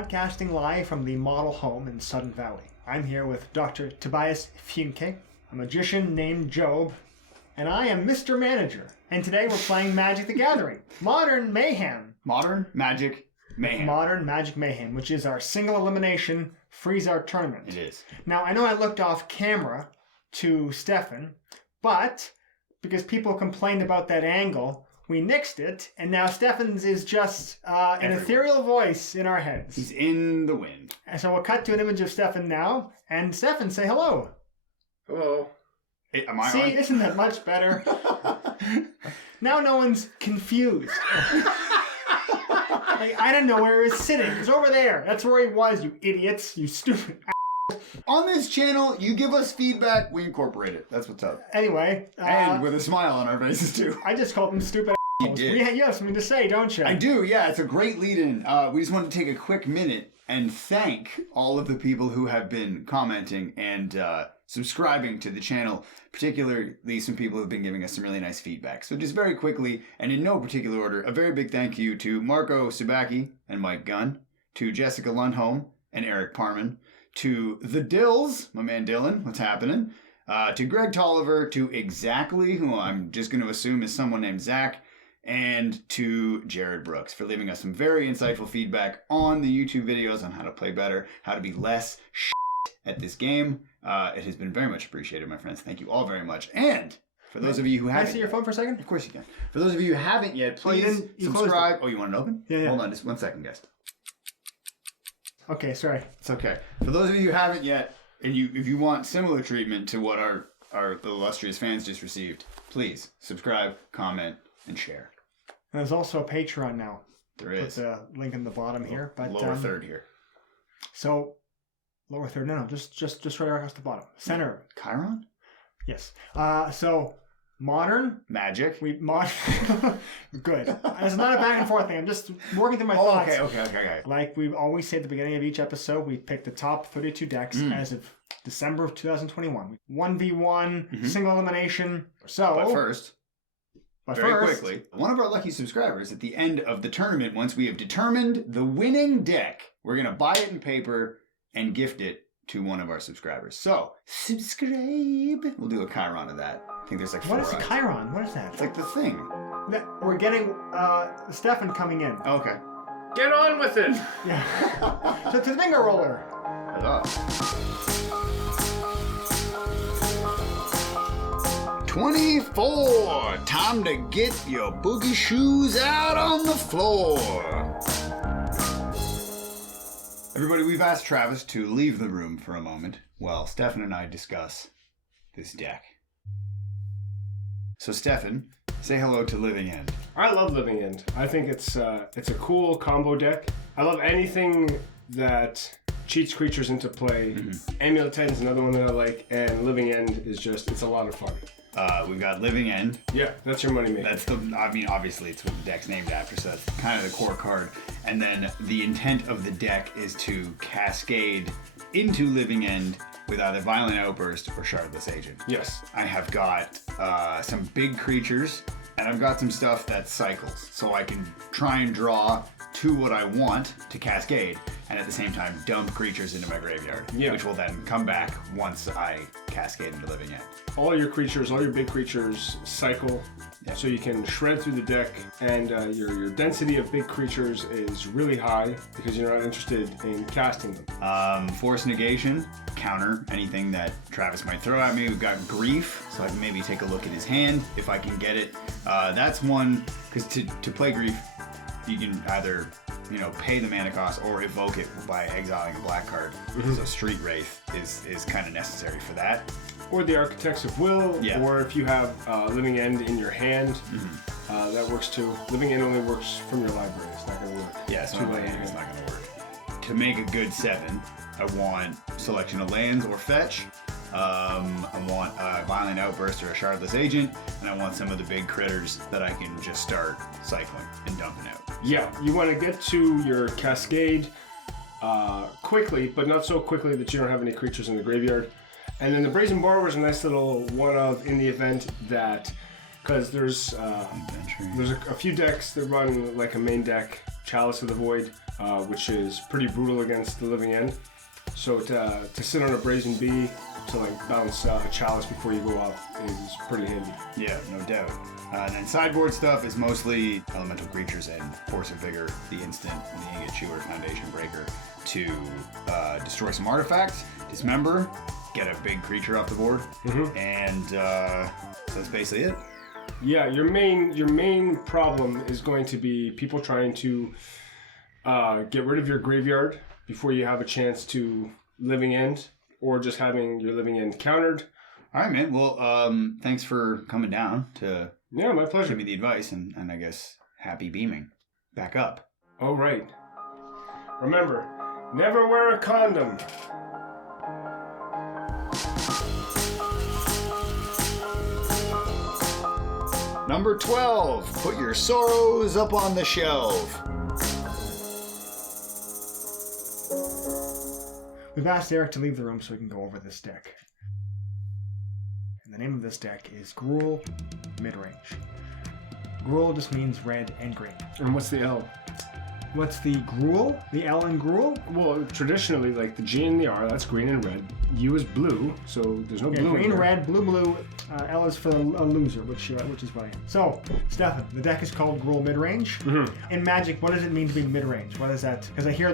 broadcasting live from the model home in Sudden Valley. I'm here with Dr. Tobias Fienke, a magician named Job, and I am Mr. Manager. And today we're playing Magic the Gathering, Modern Mayhem. Modern Magic Mayhem. Modern Magic Mayhem, which is our single elimination freeze-out tournament. It is. Now, I know I looked off camera to Stefan, but because people complained about that angle, we nixed it, and now Stefan's is just an ethereal voice in our heads. He's in the wind. And so we'll cut to an image of Stefan now, and Stefan, say hello. Hello. Hey, am I See, on? isn't that much better? Now no one's confused. Like, I didn't know where he was sitting. He's over there. That's where he was, you idiots. You stupid On this channel, you give us feedback, we incorporate it. That's what's up. Anyway. And with a smile on our faces, too. I just called them stupid You did. You have something to say, don't you? I do, yeah. It's a great lead-in. We just want to take a quick minute and thank all of the people who have been commenting and subscribing to the channel, particularly some people who have been giving us some really nice feedback. So just very quickly, and in no particular order, a very big thank you to Marco Sabaki and Mike Gunn, to Jessica Lundholm and Eric Parman, to the Dills, my man Dylan, what's happening, to Greg Tolliver, to Exactly, who I'm just going to assume is someone named Zach, and to Jared Brooks for leaving us some very insightful feedback on the YouTube videos on how to play better, how to be less at this game. It has been very much appreciated, my friends. Thank you all very much. And for those of you who haven't... Can I see your phone for a second? Of course you can. For those of you who haven't yet, please subscribe. Oh, you want it open? Yeah. Hold on just 1 second, guys. Okay, sorry. It's okay. For those of you who haven't yet, and if you want similar treatment to what our illustrious fans just received, please subscribe, comment, and share. There's also a Patreon now. There is. Put the link in the bottom here. But lower third here. So, lower third. No, just right across the bottom. Center. Chiron? Yes. So, modern. Magic. Good. It's not a back and forth thing. I'm just working through my thoughts. Okay. Like we always say at the beginning of each episode, we pick the top 32 decks as of December of 2021. 1v1, single elimination. So, But first, quickly, one of our lucky subscribers at the end of the tournament, once we have determined the winning deck, we're going to buy it in paper and gift it to one of our subscribers. So, subscribe. We'll do a Chiron of that. I think there's like 4 What is Chiron? What is that? It's like the thing. We're getting Stefan coming in. Okay. Get on with it! Yeah. So to the finger roller. Hello. 24. Time to get your boogie shoes out on the floor. Everybody, we've asked Travis to leave the room for a moment while Stefan and I discuss this deck. So, Stefan, say hello to Living End. I love Living End. I think it's a cool combo deck. I love anything that cheats creatures into play. Amulet 10 is another one that I like, and Living End is it's a lot of fun. We've got Living End. Yeah, that's your money maker. Obviously it's what the deck's named after, so that's kind of the core card. And then the intent of the deck is to cascade into Living End with either Violent Outburst or Shardless Agent. Yes. I have got some big creatures, and I've got some stuff that cycles, so I can try and draw to what I want to cascade, and at the same time dump creatures into my graveyard, which will then come back once I cascade into Living End. All your big creatures cycle, so you can shred through the deck, and your density of big creatures is really high because you're not interested in casting them. Force Negation, counter anything that Travis might throw at me. We've got Grief, so I can maybe take a look at his hand if I can get it. That's one, because to play Grief, you can either pay the mana cost or evoke it by exiling a black card. So Street Wraith is kind of necessary for that. Or the Architects of Will, or if you have Living End in your hand, that works too. Living End only works from your library. It's not going to work. Yeah, it's not going to work. To make a good 7, I want selection of lands or fetch. I want a Violent Outburst or a Shardless Agent, and I want some of the big critters that I can just start cycling and dumping out. Yeah, you want to get to your Cascade quickly, but not so quickly that you don't have any creatures in the graveyard. And then the Brazen Borrower is a nice little one-of in the event that because there's a few decks that run like a main deck, Chalice of the Void, which is pretty brutal against the Living End. So to sit on a Brazen Bee to like bounce a Chalice before you go off is pretty handy. Yeah, no doubt. And then sideboard stuff is mostly elemental creatures and Force of Vigor, the instant Needing Chewer, Foundation Breaker, to destroy some artifacts, dismember, get a big creature off the board, and that's basically it. Yeah, your main problem is going to be people trying to get rid of your graveyard before you have a chance to Living End, or just having your Living End countered. All right, man. Well, thanks for coming down to my pleasure. Give me the advice, and I guess happy beaming. Back up. Oh, right. Remember, never wear a condom. Number 12, put your sorrows up on the shelf. We've asked Eric to leave the room so we can go over this deck. And the name of this deck is Gruul Midrange. Gruul just means red and green. And what's the L? What's the Gruul? The L in Gruul? Well, traditionally, like the G and the R, that's green and red. U is blue, so there's no blue. Green, in there. red, blue. L is for a loser, which is what I am. So, Stefan, the deck is called Gruul Midrange. In Magic, what does it mean to be midrange? What is that? Because I hear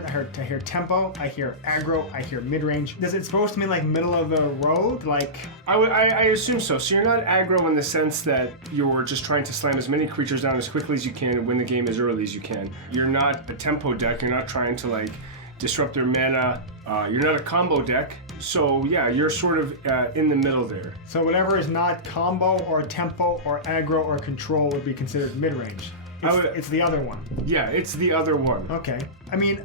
tempo, I hear aggro, I hear midrange. Is it supposed to mean like middle of the road? Like I assume so. So you're not aggro in the sense that you're just trying to slam as many creatures down as quickly as you can and win the game as early as you can. You're not a tempo deck. You're not trying to like disrupt their mana. You're not a combo deck. So yeah, you're sort of in the middle there. So whatever is not combo or tempo or aggro or control would be considered mid-range. It's the other one. Yeah, it's the other one. Okay. I mean,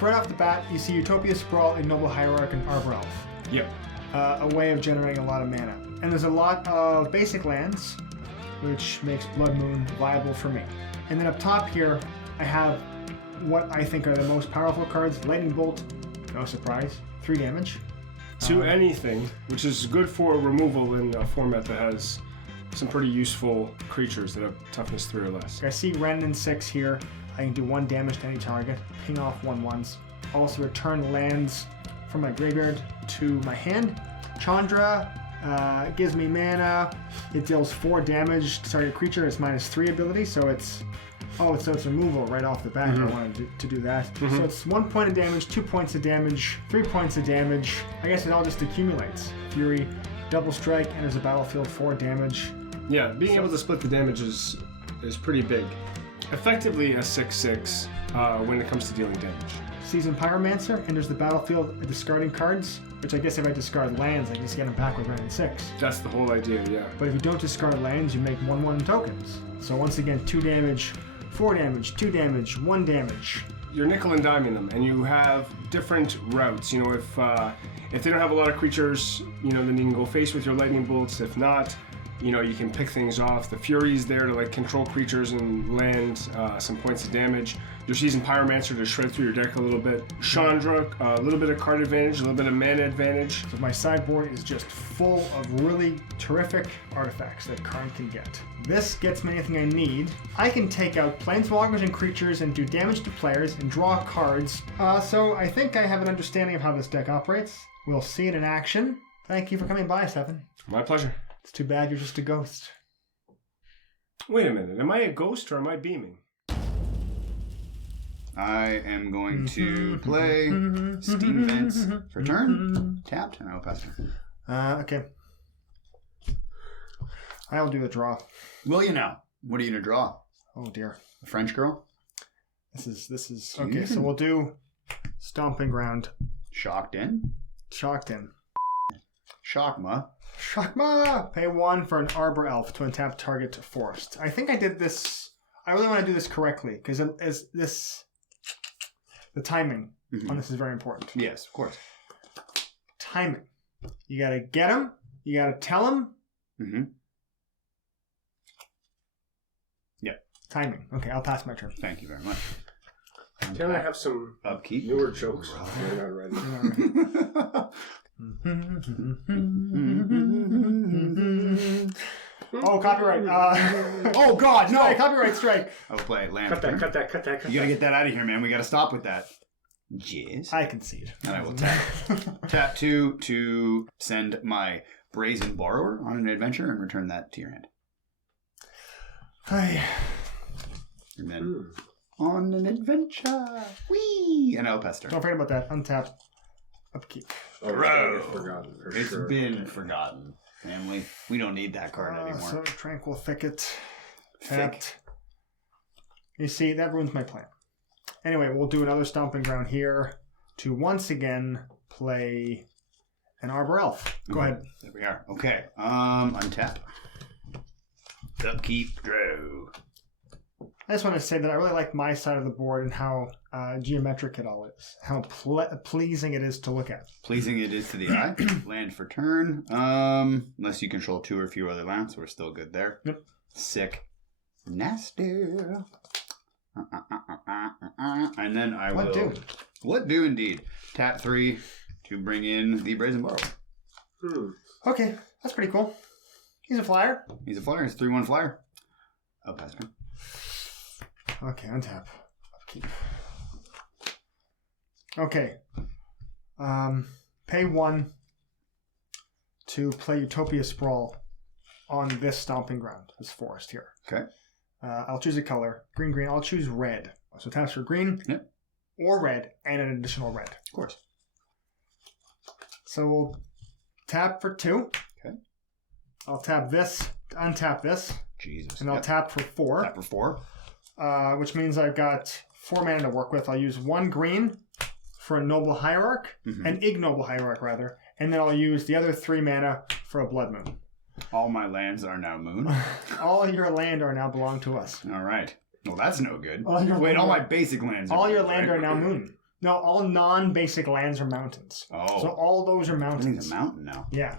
right off the bat, you see Utopia Sprawl, Ignoble Hierarch, and Arbor Elf. Yep. A way of generating a lot of mana. And there's a lot of basic lands, which makes Blood Moon viable for me. And then up top here, I have what I think are the most powerful cards. Lightning Bolt, no surprise, 3 damage. To anything, which is good for removal in a format that has some pretty useful creatures that have toughness 3 or less. I see Wrenn and Six here. I can do 1 damage to any target, ping off 1/1s. Also return lands from my graveyard to my hand. Chandra gives me mana. It deals 4 damage to target creature. It's -3 ability, so it's removal right off the bat. I wanted to do that. So it's 1 point of damage, 2 points of damage, 3 points of damage. I guess it all just accumulates. Fury, double strike, enters the battlefield, 4 damage. Yeah, being able to split the damage is pretty big. Effectively a 6/6 when it comes to dealing damage. Seasoned Pyromancer enters the battlefield discarding cards, which I guess if I discard lands, I just get them back with Wrenn and Six. That's the whole idea, yeah. But if you don't discard lands, you make 1/1 tokens. So once again, 2 damage, 4 damage, 2 damage, 1 damage. You're nickel and diming them, and you have different routes. You know, if they don't have a lot of creatures, you know, then you can go face with your lightning bolts. If not, you know, you can pick things off. The Fury's there to like control creatures and land some points of damage. Your Seasoned Pyromancer to shred through your deck a little bit. Chandra, a little bit of card advantage, a little bit of mana advantage. So my sideboard is just full of really terrific artifacts that Karn can get. This gets me anything I need. I can take out planeswalkers and creatures and do damage to players and draw cards. So I think I have an understanding of how this deck operates. We'll see it in action. Thank you for coming by, Stefan. My pleasure. It's too bad you're just a ghost. Wait a minute, am I a ghost or am I beaming? I am going to play Steam Vents for turn. Tapped, and I will pass it. Okay. I'll do the draw. Will you now? What are you going to draw? Oh dear. A French girl? This is okay, so we'll do Stomping Ground. Shocked in? Shocked in. Shockma. Shockma! Pay 1 for an Arbor Elf to untap target forest. I think I did this. I really want to do this correctly because the timing on this is very important. Yes, of course. Timing. You gotta get him. You gotta tell him. Yep. Timing. Okay, I'll pass my turn. Thank you very much. Can I have some upkeep? Newer jokes. Oh, copyright. Oh God, no! Strike, copyright strike. I will play land. Cut that. You gotta get that out of here, man. We gotta stop with that. Yes. I concede. And I will tap 2 to send my Brazen Borrower on an adventure and return that to your hand. Hi. And then on an adventure. Whee! And I'll pester. Don't forget about that. Untap. Upkeep. Forgotten. It's been forgotten, family. We don't need that card anymore. So Tranquil Thicket. Tapped. You see, that ruins my plan. Anyway, we'll do another Stomping Ground here to once again play an Arbor Elf. Go ahead. There we are. Okay. Untap. Upkeep. Draw. I just want to say that I really like my side of the board and how geometric it all is. How pleasing it is to look at. Pleasing it is to the eye. Land for turn. Unless you control 2 or fewer other lands, we're still good there. Yep. Sick. Nasty. And then I will... What do indeed. Tap 3 to bring in the Brazen Borrower. Okay, that's pretty cool. He's a flyer. He's a flyer. He's a 3/1 flyer. I'll pass him. Okay, untap. Upkeep. Okay. Pay 1 to play Utopia Sprawl on this Stomping Ground, this forest here. Okay. I'll choose a color. Green. I'll choose red. So taps for green or red and an additional red. Of course. So we'll tap for 2. Okay. I'll tap this, untap this. Jesus. And I'll tap for 4. Tap for 4. Which means I've got 4 mana to work with. I'll use 1 green for Ignoble Hierarch, an Ignoble Hierarch rather, and then I'll use the other 3 mana for a Blood Moon. All my lands are now moon. All your land are now belong to us. All right. Well, that's no good. All my basic lands are all your moons, land right? are now moon. No, all non-basic lands are mountains. Oh. So all those are mountains. Everything's a mountain now. Yeah.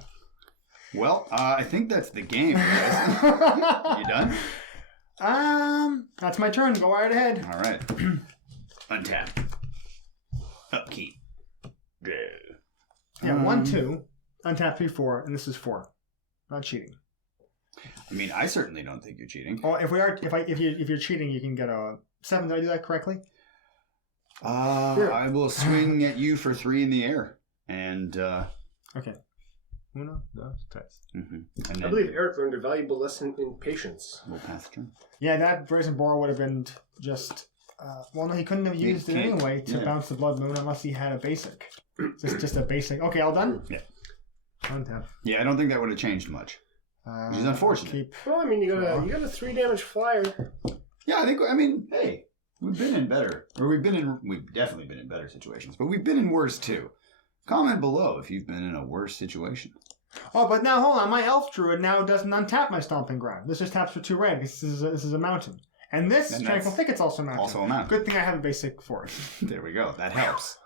Well, I think that's the game, guys. You done? That's my turn. Go right ahead. All right. Untap. Upkeep. Draw. Yeah, 1, 2. Untap 3, 4, and this is 4. Not cheating. I mean, I certainly don't think you're cheating. Oh, if you're cheating, you can get a 7. Did I do that correctly? I will swing at you for 3 in the air, and okay. Uno, dos, tres. And then I believe Eric learned a valuable lesson in patience. we'll pass the turn. Yeah, that Brazen Borrower would have been just... well, no, he couldn't have used it anyway to bounce the Blood Moon unless he had a basic. Just a basic. Okay, all done? Yeah. Untap. Yeah, I don't think that would have changed much. Which is unfortunate. Keep. Well, I mean, you got a 3 damage flyer. Yeah, hey, we've been in better, or we've definitely been in better situations, but we've been in worse too. Comment below if you've been in a worse situation. Oh, but now hold on. My Elf Druid now doesn't untap my Stomping Ground. This just taps for 2 red. This is a mountain. And this Tranquil Thicket's also a mountain. Also a mountain. Good thing I have a basic forest. There we go. That helps.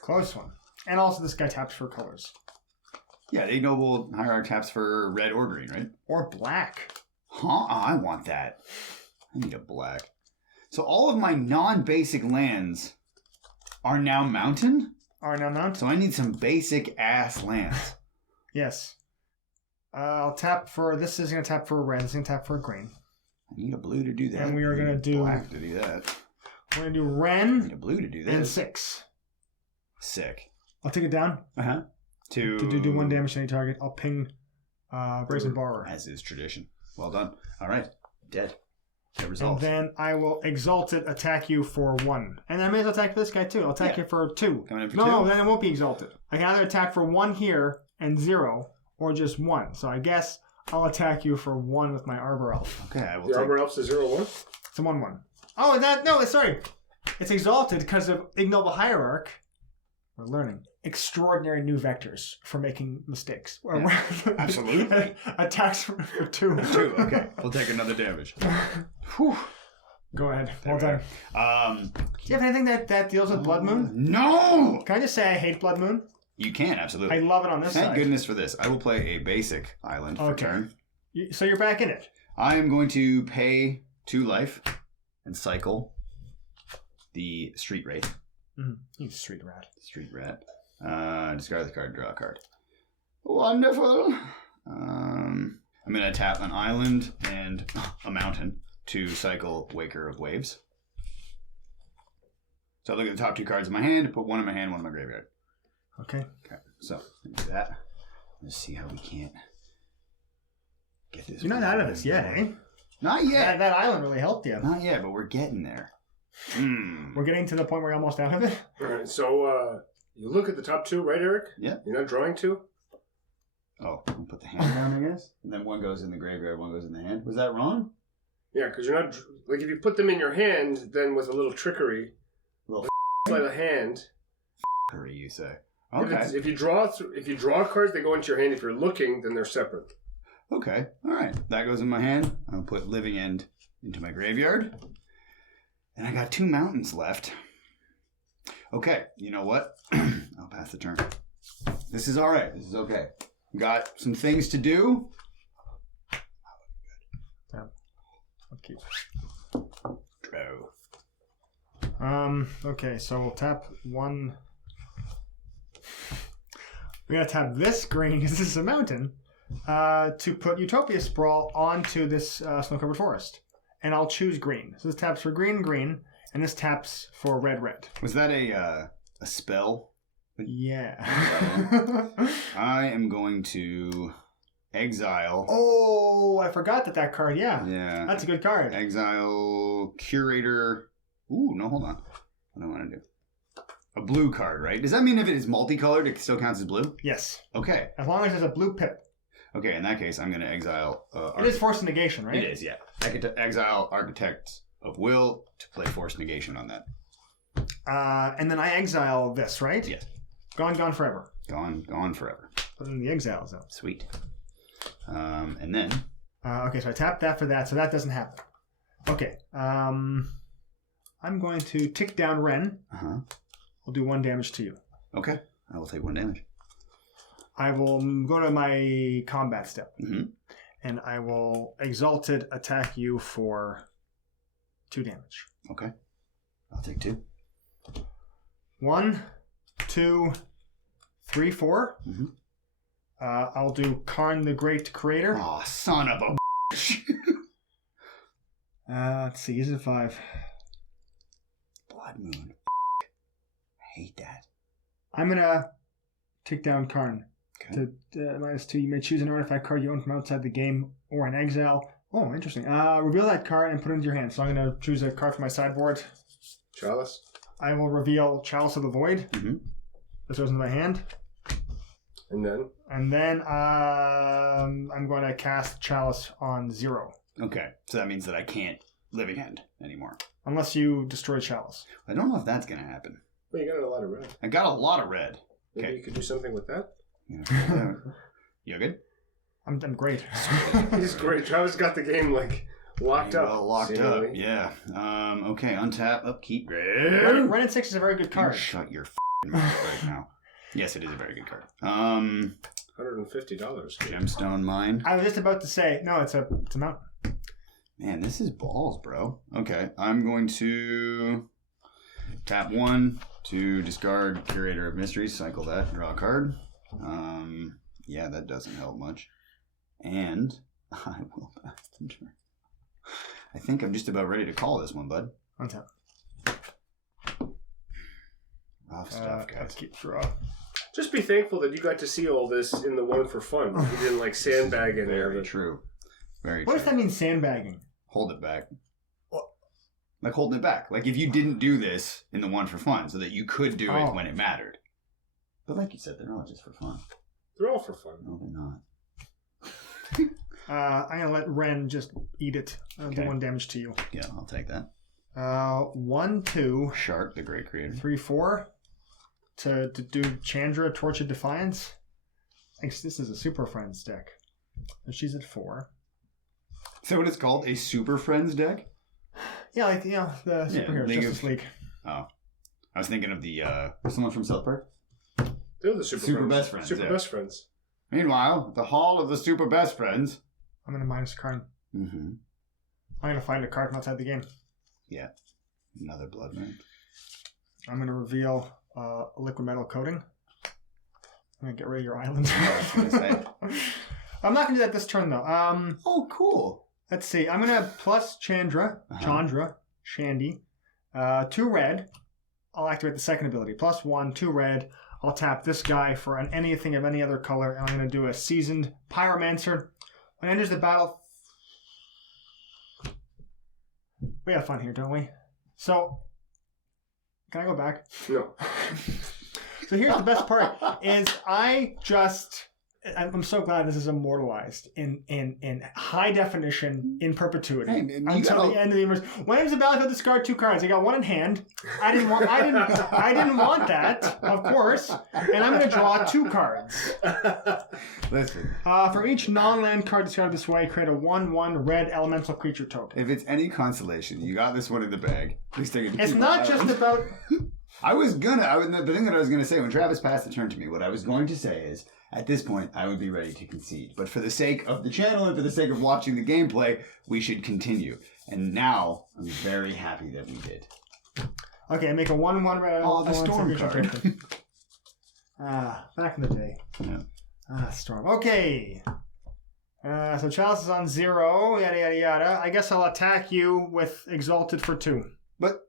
Close one. And also this guy taps for colors. Yeah, the Ignoble Hierarch taps for red or green, right? Or black. Huh? Oh, I want that. I need a black. So all of my non-basic lands are now mountain? Are now mountain. So I need some basic ass lands. Yes. I'll tap for... This is going to tap for a red. This is going to tap for a green. I need a blue to do that. And we are going to do... black to do that. We're going to do I Wrenn need a blue to do that. and 6. Sick. I'll take it down. Uh-huh. To do 1 damage to any target. I'll ping Brazen Borrower. As is tradition. Well done. All right. Dead. Get results. And then I will Exalted attack you for 1. And I may as well attack this guy too. I'll attack you for 2. Coming in for No, 2? then it won't be Exalted. I can either attack for 1 here and 0, or just 1. So I guess I'll attack you for 1 with my Arbor Elf. Okay, I will The Arbor Elf's a 0/1? It's a 1/1. Oh, sorry. It's Exalted because of Ignoble Hierarch. We're learning. Extraordinary new vectors for making mistakes. Yeah, absolutely. Attacks for 2. 2, okay. We'll take another damage. Whew. Go ahead. Well done. Do you have anything that deals with Blood Moon? No! Can I just say I hate Blood Moon? You can, absolutely. I love it on this Thank side. goodness for this. I will play a basic island for turn. So you're back in it? I am going to pay 2 life and cycle the Street Wraith. You street rat. Street Rat. Discard the card, draw a card. Wonderful. I'm going to tap an island and a mountain to cycle Waker of Waves. So I look at the top 2 cards in my hand, put one in my hand, one in my graveyard. Okay. Okay, so do that. Let's see how we can't get this. You're not out of this yet, eh? Not yet. That island really helped you. Not yet, but we're getting there. We're getting to the point where you're almost out of it. All right, so you look at the top 2, right, Eric? Yeah. You're not drawing 2? Oh, I'll put the hand down, I guess. And then one goes in the graveyard, one goes in the hand. Was that wrong? Yeah, because you're not... Like, if you put them in your hand, then with a little trickery, by the hand... Trickery, you say. Okay. If you draw cards, they go into your hand. If you're looking, then they're separate. Okay. All right. That goes in my hand. I'll put Living End into my graveyard. And I got 2 mountains left. Okay. You know what? I'll pass the turn. This is all right. This is okay. Got some things to do. Okay. Draw. Okay, so we'll tap 1. We're going to tap this green, because this is a mountain, to put Utopia Sprawl onto this snow-covered forest. And I'll choose green. So this taps for green, and this taps for red. Was that a spell? Yeah. I am going to exile. Oh, I forgot that card, yeah. Yeah. That's a good card. Exile Curator. Ooh, no, hold on. What do I want to do? A blue card, right? Does that mean if it is multicolored, it still counts as blue? Yes. Okay. As long as there's a blue pip. Okay, in that case, I'm going to exile... it is Force Negation, right? It is, yeah. I get to exile Architect of Will to play Force Negation on that. And then I exile this, right? Yes. Gone forever. Gone forever. Put it in the exile zone. Sweet. And then... okay, so I tap that for that, so that doesn't happen. Okay. I'm going to tick down Wrenn. Uh-huh. We'll do 1 damage to you. Okay. I will take 1 damage. I will go to my combat step. Mm-hmm. And I will Exalted attack you for 2 damage. Okay. I'll take 2. 1, 2, 3, 4. Mm-hmm. I'll do Karn the Great Creator. Oh, son of a bitch. Let's see, he's a 5. Blood Moon. I hate that. I'm going to tick down Karn. Okay. To -2, you may choose an artifact card you own from outside the game or an exile. Oh, interesting. Reveal that card and put it into your hand. So I'm going to choose a card from my sideboard. Chalice. I will reveal Chalice of the Void. Mm-hmm. This goes into my hand. And then I'm going to cast Chalice on 0. Okay. So that means that I can't Living End anymore. Unless you destroy Chalice. I don't know if that's going to happen. well, you got a lot of red. I got a lot of red. Maybe Okay. you could do something with that. Yeah. You good? I'm great. He's great. Travis got the game locked up. Well, locked seemingly. up. Yeah. Okay. Untap. Upkeep. Wrenn and Six is a very good card. Shut your mouth right now. Yes, it is a very good card. $150. Gemstone Mine. I was just about to say, no, it's a mountain. Man, this is balls, bro. Okay, I'm going to tap 1 to discard Curator of Mysteries, cycle that, draw a card. Yeah, that doesn't help much. And I will pass the turn. I think I'm just about ready to call this one, bud. Untap. Rough stuff, guys. Let's keep draw. Just be thankful that you got to see all this in the one for fun. You didn't sandbag in there. Very true. Very What true. does that mean, sandbagging? Hold it back. What? Like holding it back. Like if you didn't do this in the one for fun, so that you could do it Oh. when it mattered. But like you said, they're all just for fun. They're all for fun. No, they're not. I'm going to let Wrenn just eat it. Do Okay. 1 damage to you. Yeah, I'll take that. 1, 2, Shark, the great creator. 3, 4. To do Chandra, Torch of Defiance. I guess this is a Super Friends deck. And she's at 4. Is that what it's called? A Super Friends deck? Yeah, the superheroes, League Justice of- League. Oh. I was thinking of the, someone from South Park. They're the super friends. Best Friends. Super yeah. best friends. Meanwhile, the Hall of the Super Best Friends. I'm going to minus Karn. Mm-hmm. I'm going to find a card from outside the game. Yeah. Another Blood Moon. I'm going to reveal Liquimetal Coating. I'm going to get rid of your island. I was gonna I'm not going to do that this turn, though. Oh, cool. Let's see. I'm going to plus Chandra, Shandy, 2 red. I'll activate the second ability. +1, 2 red. I'll tap this guy for anything of any other color, and I'm going to do a Seasoned Pyromancer. When it enters the battle... We have fun here, don't we? So, can I go back? No. So here's the best part, is I'm so glad this is immortalized in high definition in perpetuity until the end of the universe. When it was the battlefield, discard 2 cards. I got 1 in hand. I didn't want that, of course. And I'm going to draw 2 cards. Listen. For each non-land card discarded this way, create a 1/1 red elemental creature token. If it's any consolation, you got this one in the bag. Please take it. It's not just about. The thing that I was gonna say when Travis passed the turn to me, what I was going to say is, at this point, I would be ready to concede. But for the sake of the channel and for the sake of watching the gameplay, we should continue. And now, I'm very happy that we did. Okay, I make a 1/1 red. Oh, the storm card. Back in the day. Yeah. Storm. Okay. So Chalice is on 0. Yada yada yada. I guess I'll attack you with Exalted for 2. But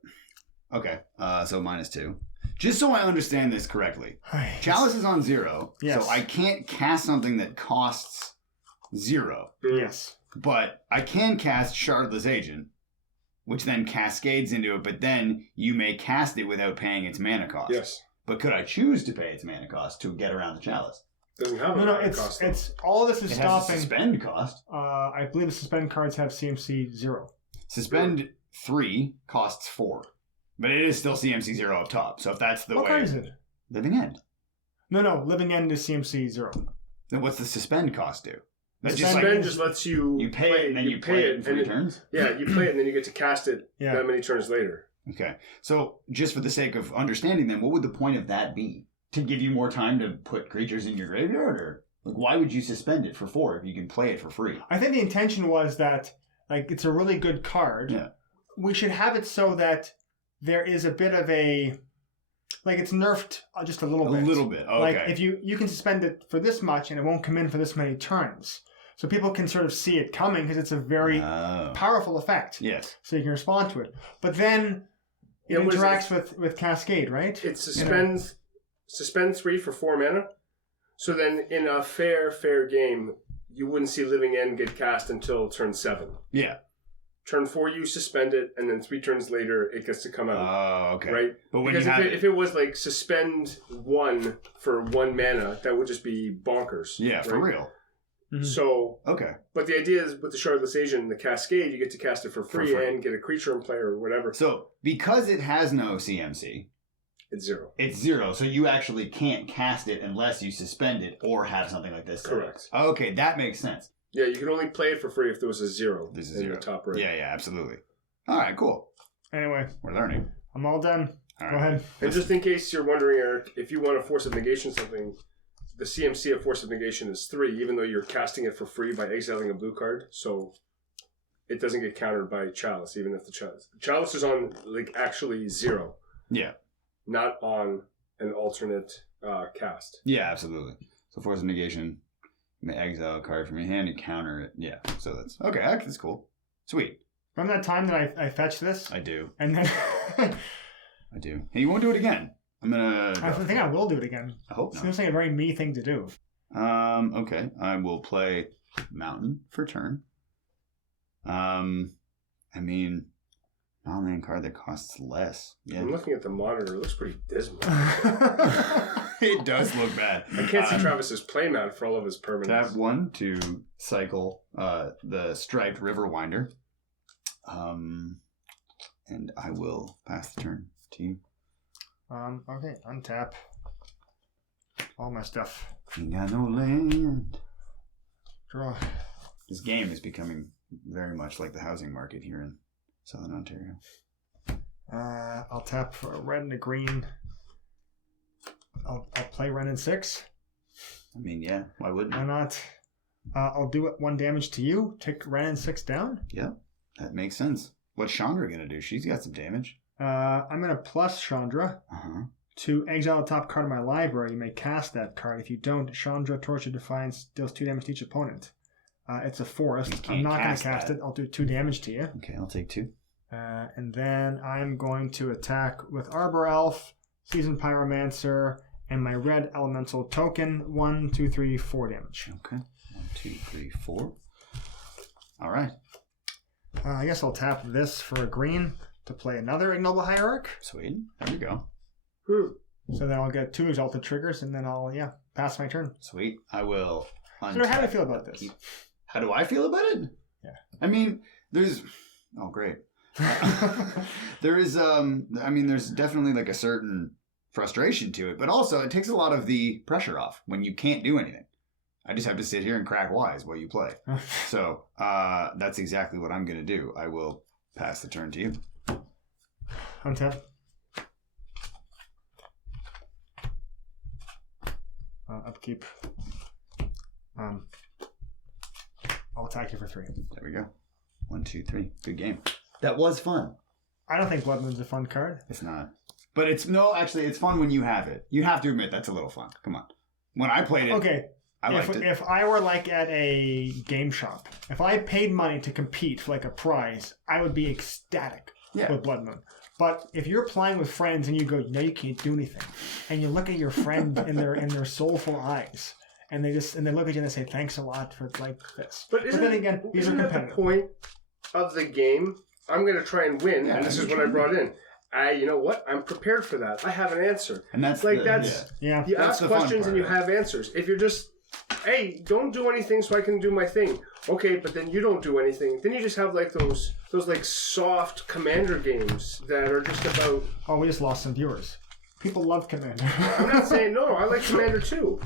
okay, so -2. Just so I understand this correctly, Chalice is on 0, yes. so I can't cast something that costs 0. Yes. But I can cast Shardless Agent, which then cascades into it, but then you may cast it without paying its mana cost. Yes. But could I choose to pay its mana cost to get around the Chalice? Doesn't have a No, mana cost. it's all this is It stopping. has a suspend cost. I believe the suspend cards have CMC 0. Suspend 3 costs 4. But it is still CMC 0 up top, so if that's the What way... card is it? Living End. No, Living End is CMC 0. Then what's the suspend cost do? That's Suspend just lets you... You pay it, and then you play it in 3 turns? Yeah, you play it, and then you get to cast it that many turns later. Okay. So, just for the sake of understanding then, what would the point of that be? To give you more time to put creatures in your graveyard? Or why would you suspend it for 4 if you can play it for free? I think the intention was that it's a really good card. Yeah. We should have it so that there is a bit of a... it's nerfed just a little bit. A little bit, okay. If you can suspend it for this much and it won't come in for this many turns. So people can sort of see it coming because it's a very powerful effect. Yes. So you can respond to it. But then it interacts with Cascade, right? It suspends 3 for 4 mana. So then in a fair game, you wouldn't see Living End get cast until turn 7. Yeah. Turn 4, you suspend it, and then 3 turns later, it gets to come out. Oh, okay. Right? But when because if it was suspend 1 for 1 mana, that would just be bonkers. Yeah, for real. Mm-hmm. So, okay. But the idea is with the Shardless Agent, the Cascade, you get to cast it for free and get a creature in play or whatever. So, because it has no CMC, it's 0. It's 0, so you actually can't cast it unless you suspend it or have something like this. Correct. Okay, that makes sense. Yeah, you can only play it for free if there was a 0 This is in 0. the top right. Yeah, absolutely. All right, cool. Anyway. We're learning. I'm all done. All Go right. ahead. And just in case you're wondering, Eric, if you want a Force of Negation something, the CMC of Force of Negation is 3, even though you're casting it for free by exiling a blue card, so it doesn't get countered by Chalice, even if the Chalice is on, actually 0. Yeah. Not on an alternate cast. Yeah, absolutely. So Force of Negation, you may exile a card from your hand and counter it. Yeah, so that's... Okay, that's cool. Sweet. Remember that time that I fetched this? I do. And then... I do. Hey, you won't do it again. I think I will do it again. I hope not. not. Seems like a very me thing to do. Okay. I will play Mountain for turn. Non-land card that costs less. Yeah. I'm looking at the monitor. It looks pretty dismal. It does look bad. I can't see Travis's playmat for all of his permanents. Tap 1 to cycle the Striped Riverwinder. And I will pass the turn to you. Okay, untap all my stuff. Ain't got no land. Draw. This game is becoming very much like the housing market here in Southern Ontario. I'll tap for a red and a green. I'll play Wrenn and Six. Yeah, why wouldn't Why you? not? I'll do it 1 damage to you. Take Wrenn and Six down. Yeah, that makes sense. What's Chandra gonna do? She's got some damage. I'm gonna plus Chandra. to exile the top card of my library, you may cast that card. If you don't, Chandra, Torch of Defiance deals 2 damage to each opponent. It's a forest. I'm not going to cast it. I'll do 2 damage to you. Okay, I'll take 2. And then I'm going to attack with Arbor Elf, Seasoned Pyromancer, and my red elemental token. 1, 2, 3, 4 damage. Okay. 1, 2, 3, 4. All right. I guess I'll tap this for a green to play another Ignoble Hierarch. Sweet. There we go. So then I'll get 2 exalted triggers, and then I'll, pass my turn. Sweet. I will. So how do you feel about this? How do I feel about it? Yeah. I mean, there's. Oh, great. There is. There's definitely like a certain frustration to it, but also it takes a lot of the pressure off when you can't do anything. I just have to sit here and crack wise while you play. So that's exactly what I'm going to do. I will pass the turn to you. Untap. Upkeep. I'll attack you for 3. There we go. 1, 2, 3. Good game. That was fun. I don't think Blood Moon's a fun card. It's not. But it's fun when you have it. You have to admit that's a little fun. Come on. When I played it, okay. I liked it. If I were like at a game shop, if I paid money to compete for like a prize, I would be ecstatic with Blood Moon. But if you're playing with friends and you go, you can't do anything, and you look at your friend in their soulful eyes, and they look at you and they say, thanks a lot for like this. But then again, these are competitive. The point of the game? I'm going to try and win, and this is what I brought in. You know what? I'm prepared for that. I have an answer. And that's like You ask questions and you have answers. If you're just, hey, don't do anything so I can do my thing. Okay, but then you don't do anything. Then you just have like those like soft Commander games that are just about. Oh, we just lost some viewers. People love Commander. I'm not saying no. I like Commander too.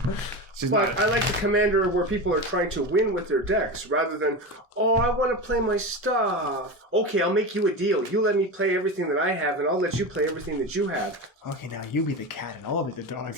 But I like the Commander where people are trying to win with their decks rather than, oh, I want to play my stuff. Okay, I'll make you a deal. You let me play everything that I have, and I'll let you play everything that you have. Okay, now you be the cat and I'll be the dog.